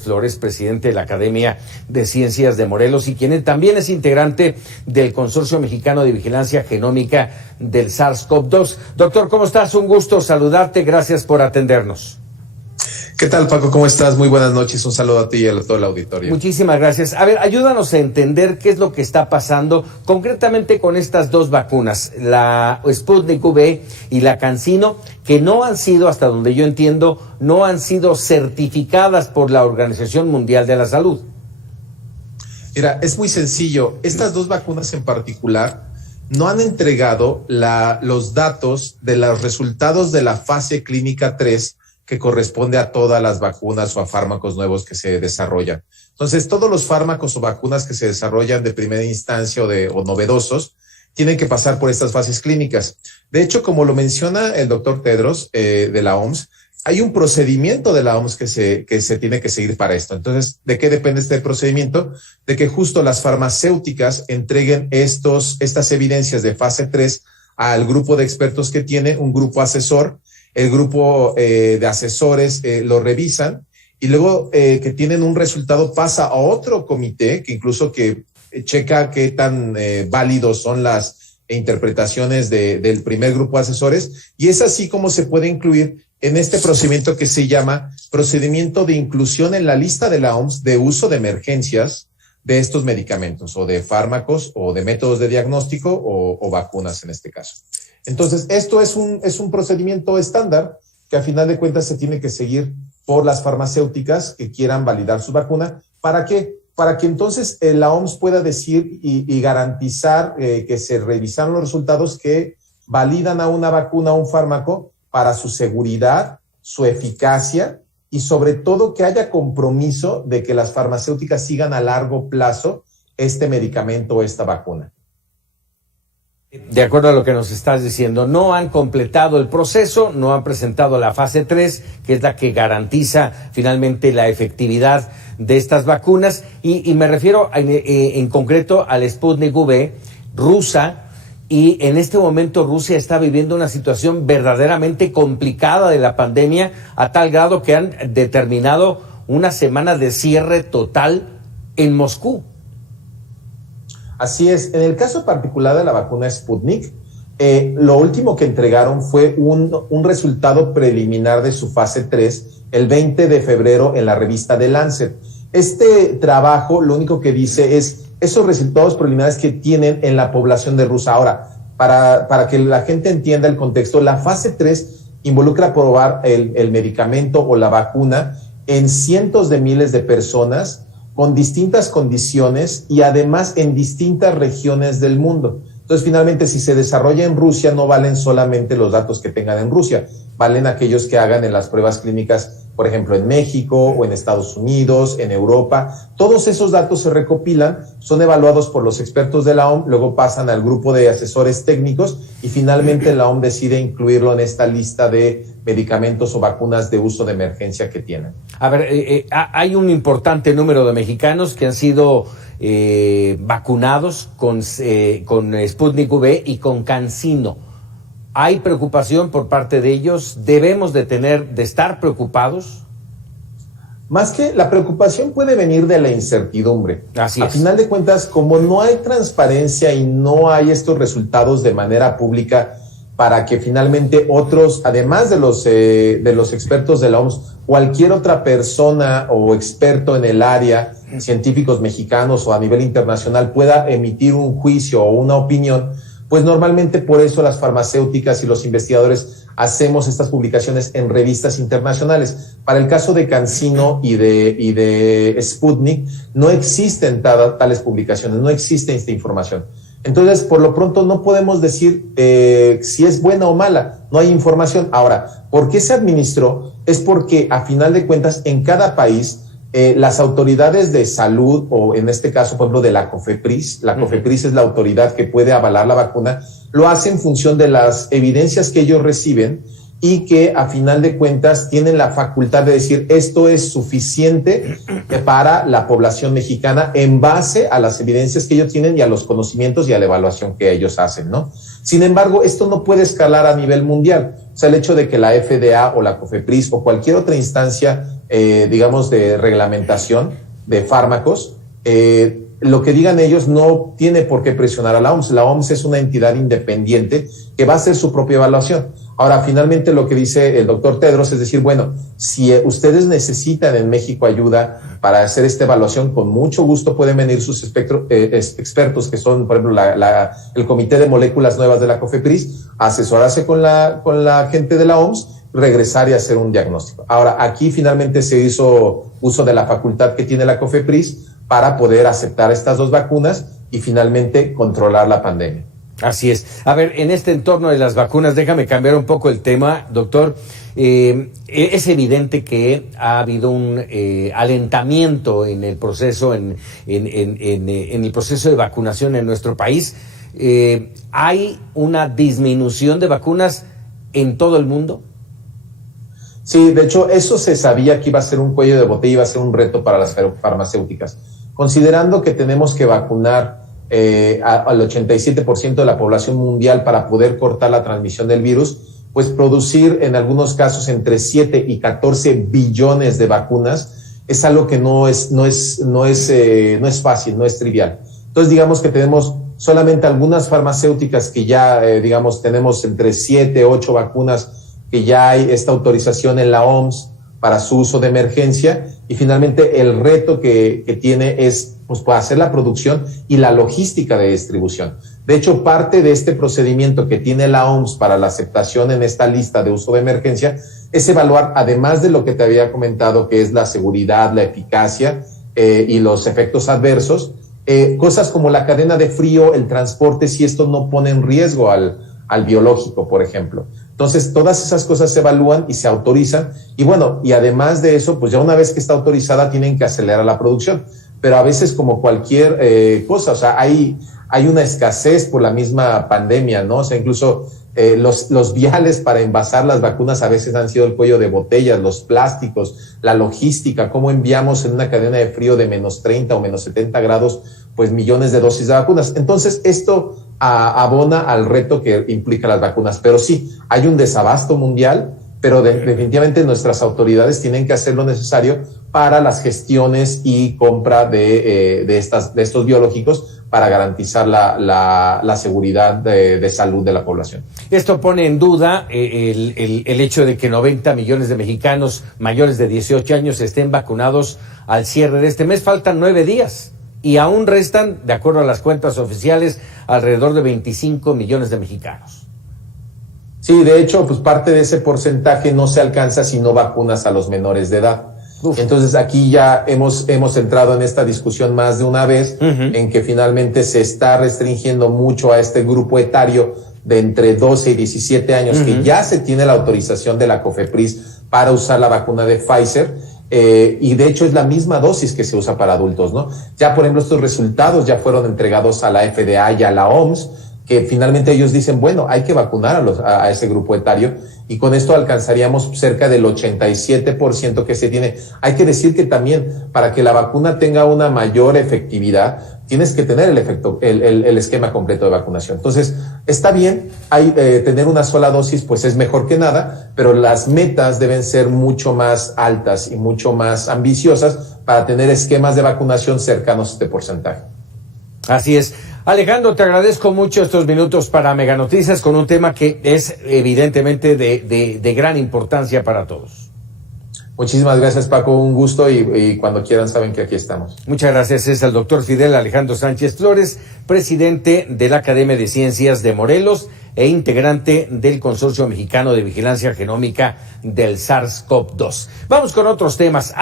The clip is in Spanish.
Flores, presidente de la Academia de Ciencias de Morelos y quien también es integrante del Consorcio Mexicano de Vigilancia Genómica del SARS-CoV-2. Doctor, ¿cómo estás? Un gusto saludarte. Gracias por atendernos. ¿Qué tal, Paco? ¿Cómo estás? Muy buenas noches. Un saludo a ti y a todo el auditorio. Muchísimas gracias. A ver, ayúdanos a entender qué es lo que está pasando concretamente con estas dos vacunas, la Sputnik V y la CanSino, que no han sido, hasta donde yo entiendo, no han sido certificadas por la Organización Mundial de la Salud. Mira, es muy sencillo. Estas dos vacunas en particular no han entregado los datos de los resultados de la fase clínica 3 que corresponde a todas las vacunas o a fármacos nuevos que se desarrollan. Entonces, todos los fármacos o vacunas que se desarrollan de primera instancia o novedosos tienen que pasar por estas fases clínicas. De hecho, como lo menciona el doctor Tedros de la OMS, hay un procedimiento de la OMS que se tiene que seguir para esto. Entonces, ¿de qué depende este procedimiento? De que justo las farmacéuticas entreguen estas evidencias de fase 3 al grupo de expertos que tiene, un grupo asesor. El grupo de asesores lo revisan y luego que tienen un resultado pasa a otro comité que incluso que checa qué tan válidos son las interpretaciones del primer grupo de asesores, y es así como se puede incluir en este procedimiento que se llama procedimiento de inclusión en la lista de la OMS de uso de emergencias de estos medicamentos o de fármacos o de métodos de diagnóstico o vacunas en este caso. Entonces, esto es un procedimiento estándar que a final de cuentas se tiene que seguir por las farmacéuticas que quieran validar su vacuna. ¿Para qué? Para que entonces la OMS pueda decir y garantizar que se revisaron los resultados que validan a una vacuna o un fármaco para su seguridad, su eficacia y sobre todo que haya compromiso de que las farmacéuticas sigan a largo plazo este medicamento o esta vacuna. De acuerdo a lo que nos estás diciendo, no han completado el proceso, no han presentado la fase 3, que es la que garantiza finalmente la efectividad de estas vacunas, y me refiero en concreto al Sputnik V rusa, y en este momento Rusia está viviendo una situación verdaderamente complicada de la pandemia, a tal grado que han determinado una semana de cierre total en Moscú. Así es. En el caso particular de la vacuna Sputnik, lo último que entregaron fue un resultado preliminar de su fase 3 el 20 de febrero en la revista The Lancet. Este trabajo lo único que dice es esos resultados preliminares que tienen en la población de Rusia. Ahora, para que la gente entienda el contexto, la fase 3 involucra probar el medicamento o la vacuna en cientos de miles de personas con distintas condiciones y además en distintas regiones del mundo. Entonces, finalmente, si se desarrolla en Rusia, no valen solamente los datos que tengan en Rusia, valen aquellos que hagan en las pruebas clínicas, por ejemplo, en México o en Estados Unidos, en Europa. Todos esos datos se recopilan, son evaluados por los expertos de la OMS, luego pasan al grupo de asesores técnicos y finalmente la OMS decide incluirlo en esta lista de medicamentos o vacunas de uso de emergencia que tienen. A ver, hay un importante número de mexicanos que han sido vacunados con Sputnik V y con CanSino. ¿Hay preocupación por parte de ellos? ¿Debemos de estar preocupados? Más que la preocupación puede venir de la incertidumbre. Así es. A final de cuentas, como no hay transparencia y no hay estos resultados de manera pública para que finalmente otros, además de los expertos de la OMS, cualquier otra persona o experto en el área, científicos mexicanos o a nivel internacional, pueda emitir un juicio o una opinión, pues normalmente por eso las farmacéuticas y los investigadores hacemos estas publicaciones en revistas internacionales. Para el caso de CanSino y de Sputnik, no existen tales publicaciones, no existe esta información. Entonces, por lo pronto, no podemos decir si es buena o mala, no hay información. Ahora, ¿por qué se administró? Es porque, a final de cuentas, en cada país, las autoridades de salud, o en este caso, por ejemplo, de la COFEPRIS es la autoridad que puede avalar la vacuna, lo hace en función de las evidencias que ellos reciben y que a final de cuentas tienen la facultad de decir esto es suficiente para la población mexicana en base a las evidencias que ellos tienen y a los conocimientos y a la evaluación que ellos hacen, ¿no? Sin embargo, esto no puede escalar a nivel mundial. O sea, el hecho de que la FDA o la COFEPRIS o cualquier otra instancia digamos, de reglamentación de fármacos, lo que digan ellos no tiene por qué presionar a la OMS. La OMS es una entidad independiente que va a hacer su propia evaluación. Ahora, finalmente lo que dice el doctor Tedros es decir, bueno, si ustedes necesitan en México ayuda para hacer esta evaluación, con mucho gusto pueden venir sus expertos, que son, por ejemplo, el Comité de Moléculas Nuevas de la COFEPRIS, asesorarse con la gente de la OMS, regresar y hacer un diagnóstico. Ahora, aquí finalmente se hizo uso de la facultad que tiene la COFEPRIS para poder aceptar estas dos vacunas y finalmente controlar la pandemia. Así es. A ver, en este entorno de las vacunas, déjame cambiar un poco el tema, doctor. Es evidente que ha habido un alentamiento en el proceso, en el proceso de vacunación en nuestro país. ¿Hay una disminución de vacunas en todo el mundo? Sí, de hecho, eso se sabía que iba a ser un cuello de botella, iba a ser un reto para las farmacéuticas. Considerando que tenemos que vacunar al 87% de la población mundial para poder cortar la transmisión del virus, pues producir en algunos casos entre 7 y 14 billones de vacunas es algo que no es fácil, no es trivial. Entonces, digamos que tenemos solamente algunas farmacéuticas que ya, digamos, tenemos entre 7, 8 vacunas que ya hay esta autorización en la OMS para su uso de emergencia, y finalmente el reto que tiene es pues hacer la producción y la logística de distribución. De hecho, parte de este procedimiento que tiene la OMS para la aceptación en esta lista de uso de emergencia es evaluar, además de lo que te había comentado, que es la seguridad, la eficacia y los efectos adversos, cosas como la cadena de frío, el transporte, si esto no pone en riesgo al biológico, por ejemplo. Entonces, todas esas cosas se evalúan y se autorizan. Y bueno, y además de eso, pues ya una vez que está autorizada, tienen que acelerar la producción. Pero a veces, como cualquier cosa, o sea, hay una escasez por la misma pandemia, ¿no? O sea, incluso los viales para envasar las vacunas a veces han sido el cuello de botella, los plásticos, la logística, cómo enviamos en una cadena de frío de menos 30 o menos 70 grados, pues millones de dosis de vacunas. Entonces, esto abona al reto que implica las vacunas. Pero sí, hay un desabasto mundial, pero definitivamente nuestras autoridades tienen que hacer lo necesario para las gestiones y compra de estos biológicos para garantizar la seguridad de salud de la población. Esto pone en duda el hecho de que 90 millones de mexicanos mayores de 18 años estén vacunados al cierre de este mes. Faltan 9 días. Y aún restan, de acuerdo a las cuentas oficiales, alrededor de 25 millones de mexicanos. Sí, de hecho, pues parte de ese porcentaje no se alcanza si no vacunas a los menores de edad. Uf. Entonces aquí ya hemos entrado en esta discusión más de una vez, en que finalmente se está restringiendo mucho a este grupo etario de entre 12 y 17 años, que ya se tiene la autorización de la COFEPRIS para usar la vacuna de Pfizer. Y de hecho es la misma dosis que se usa para adultos, ¿no? Ya, por ejemplo, estos resultados ya fueron entregados a la FDA y a la OMS, que finalmente ellos dicen, bueno, hay que vacunar a ese grupo etario, y con esto alcanzaríamos cerca del 87% que se tiene. Hay que decir que también para que la vacuna tenga una mayor efectividad, tienes que tener el esquema completo de vacunación. Entonces, está bien, tener una sola dosis, pues es mejor que nada, pero las metas deben ser mucho más altas y mucho más ambiciosas para tener esquemas de vacunación cercanos a este porcentaje. Así es. Alejandro, te agradezco mucho estos minutos para Mega Noticias con un tema que es evidentemente de gran importancia para todos. Muchísimas gracias, Paco, un gusto, y cuando quieran saben que aquí estamos. Muchas gracias. Es el doctor Fidel Alejandro Sánchez Flores, presidente de la Academia de Ciencias de Morelos e integrante del Consorcio Mexicano de Vigilancia Genómica del SARS-CoV-2. Vamos con otros temas.